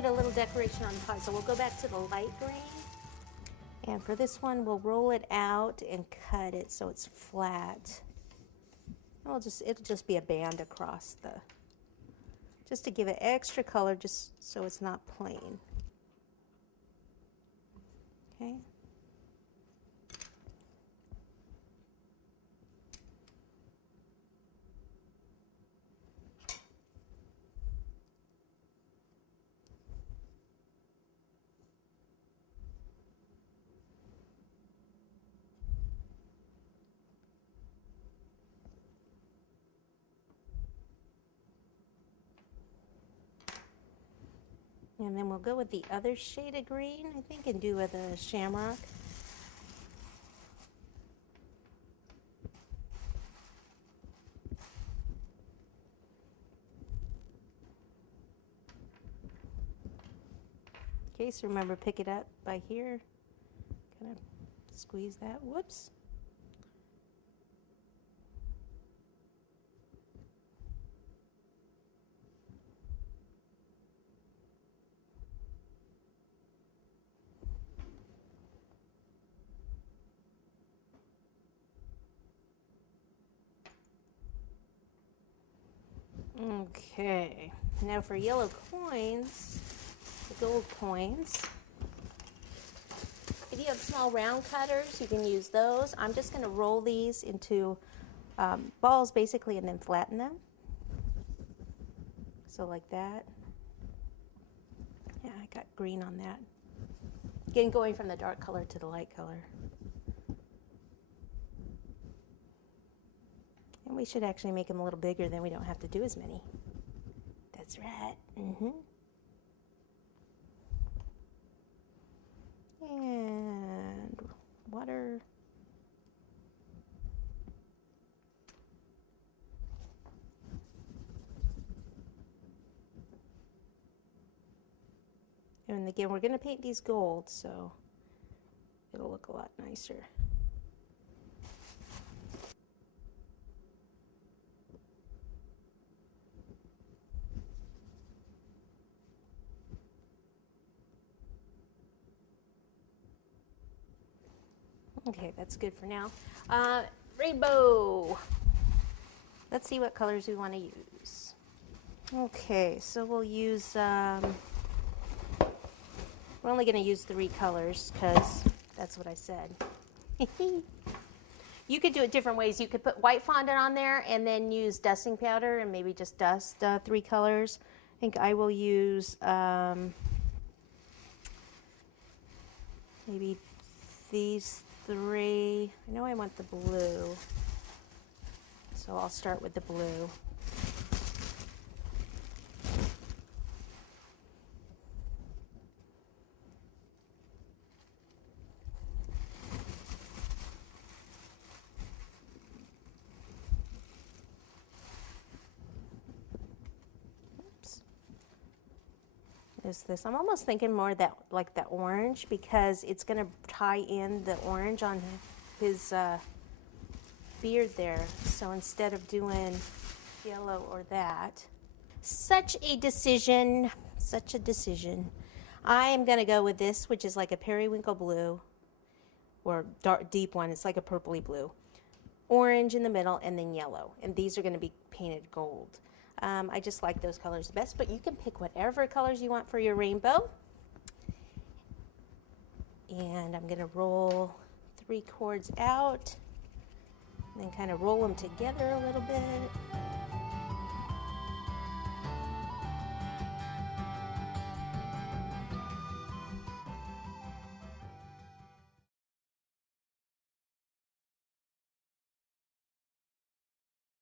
put a little decoration on the pot. So we'll go back to the light green. And for this one, we'll roll it out and cut it so it's flat. It'll just be a band across just to give it extra color, just so it's not plain. Okay. And then we'll go with the other shade of green, I think, and do with a Shamrock. Okay, so remember, pick it up by here. Kind of squeeze that. Whoops. Okay, now for yellow coins, the gold coins. If you have small round cutters, you can use those. I'm just going to roll these into balls basically and then flatten them. So like that. Yeah, I got green on that. Again, going from the dark color to the light color. And we should actually make them a little bigger, then we don't have to do as many. That's right. And water. And again, we're going to paint these gold, so it'll look a lot nicer. Okay, that's good for now. Rainbow. Let's see what colors we want to use. Okay, so we'll use, we're only going to use 3 colors because that's what I said. You could do it different ways. You could put white fondant on there and then use dusting powder and maybe just dust 3 colors. I think I will use maybe these 3. I know I want the blue, so I'll start with the blue. This. I'm almost thinking more that like the orange because it's going to tie in the orange on his beard there. So instead of doing yellow or that, such a decision. I am going to go with this, which is like a periwinkle blue or dark deep one. It's like a purpley blue, orange in the middle, and then yellow. And these are going to be painted gold. I just like those colors the best, but you can pick whatever colors you want for your rainbow. And I'm going to roll 3 cords out and then kind of roll them together a little bit.